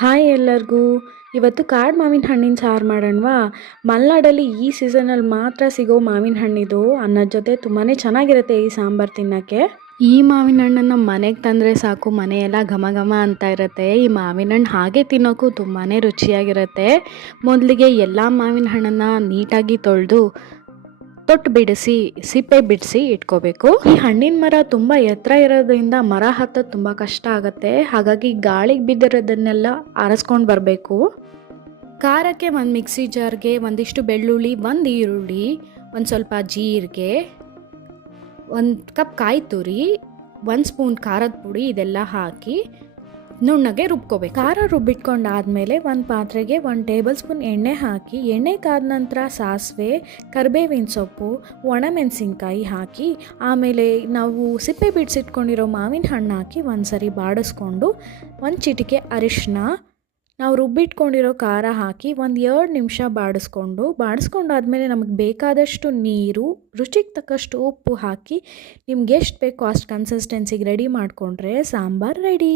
Hi ಎಲ್ಲರಿಗೂ. ಇವತ್ತು ಕಾಡು ಮಾವಿನ ಹಣ್ಣಿನ ಸಾರು ಮಾಡೋಣವಾ? ಮಲೆನಾಡಲ್ಲಿ ಈ ಸೀಸನಲ್ಲಿ ಮಾತ್ರ ಸಿಗೋ ಮಾವಿನ ಹಣ್ಣಿದು. ಅನ್ನದ ಜೊತೆ ತುಂಬಾ ಚೆನ್ನಾಗಿರುತ್ತೆ ಈ ಸಾಂಬಾರು ತಿನ್ನೋಕ್ಕೆ. ಈ ಮಾವಿನ ಹಣ್ಣನ್ನು ಮನೆಗೆ ತಂದರೆ ಸಾಕು, ಮನೆಯೆಲ್ಲ ಘಮ ಘಮ ಅಂತ ಇರುತ್ತೆ. ಈ ಮಾವಿನ ಹಣ್ಣು ಹಾಗೆ ತಿನ್ನೋಕ್ಕೂ ತುಂಬಾ ರುಚಿಯಾಗಿರುತ್ತೆ. ಮೊದಲಿಗೆ ಎಲ್ಲ ಮಾವಿನ ಹಣ್ಣನ್ನು ನೀಟಾಗಿ ತೊಳೆದು ತೊಟ್ಟು ಬಿಡಿಸಿ ಸಿಪ್ಪೆ ಬಿಡಿಸಿ ಇಟ್ಕೋಬೇಕು. ಈ ಹಣ್ಣಿನ ಮರ ತುಂಬ ಎತ್ತರ ಇರೋದ್ರಿಂದ ಮರ ಹತ್ತೋದು ತುಂಬ ಕಷ್ಟ ಆಗುತ್ತೆ. ಹಾಗಾಗಿ ಗಾಳಿಗೆ ಬಿದ್ದಿರೋದನ್ನೆಲ್ಲ ಆರಿಸ್ಕೊಂಡು ಬರಬೇಕು. ಖಾರಕ್ಕೆ ಒಂದು ಮಿಕ್ಸಿ ಜಾರ್ಗೆ ಒಂದಿಷ್ಟು ಬೆಳ್ಳುಳ್ಳಿ, ಒಂದು ಈರುಳ್ಳಿ, ಒಂದು ಸ್ವಲ್ಪ ಜೀರಿಗೆ, ಒಂದು ಕಪ್ ಕಾಯಿ ತುರಿ, 1 ಸ್ಪೂನ್ ಖಾರದ ಪುಡಿ ಇದೆಲ್ಲ ಹಾಕಿ ನುಣ್ಣಗೆ ರುಬ್ಕೋಬೇಕು. ಖಾರ ರುಬ್ಬಿಟ್ಕೊಂಡಾದ್ಮೇಲೆ ಒಂದು ಪಾತ್ರೆಗೆ 1 ಟೇಬಲ್ ಸ್ಪೂನ್ ಎಣ್ಣೆ ಹಾಕಿ, ಎಣ್ಣೆ ಕಾದ ನಂತರ ಸಾಸಿವೆ, ಕರಿಬೇವಿನ ಸೊಪ್ಪು, ಒಣಮೆಣಸಿನ್ಕಾಯಿ ಹಾಕಿ, ಆಮೇಲೆ ನಾವು ಸಿಪ್ಪೆ ಬಿಡಿಸಿಟ್ಕೊಂಡಿರೋ ಮಾವಿನ ಹಣ್ಣು ಹಾಕಿ ಒಂದ್ಸರಿ ಬಾಡಿಸ್ಕೊಂಡು, 1 ಚಿಟಿಕೆ ಅರಿಶಿನ, ನಾವು ರುಬ್ಬಿಟ್ಕೊಂಡಿರೋ ಖಾರ ಹಾಕಿ 1-2 ನಿಮಿಷ ಬಾಡಿಸ್ಕೊಂಡಾದ್ಮೇಲೆ ನಮಗೆ ಬೇಕಾದಷ್ಟು ನೀರು, ರುಚಿಗೆ ತಕ್ಕಷ್ಟು ಉಪ್ಪು ಹಾಕಿ ನಿಮ್ಗೆ ಎಷ್ಟು ಬೇಕೋ ಅಷ್ಟು ಕನ್ಸಿಸ್ಟೆನ್ಸಿಗೆ ರೆಡಿ ಮಾಡಿಕೊಂಡ್ರೆ ಸಾಂಬಾರು ರೆಡಿ.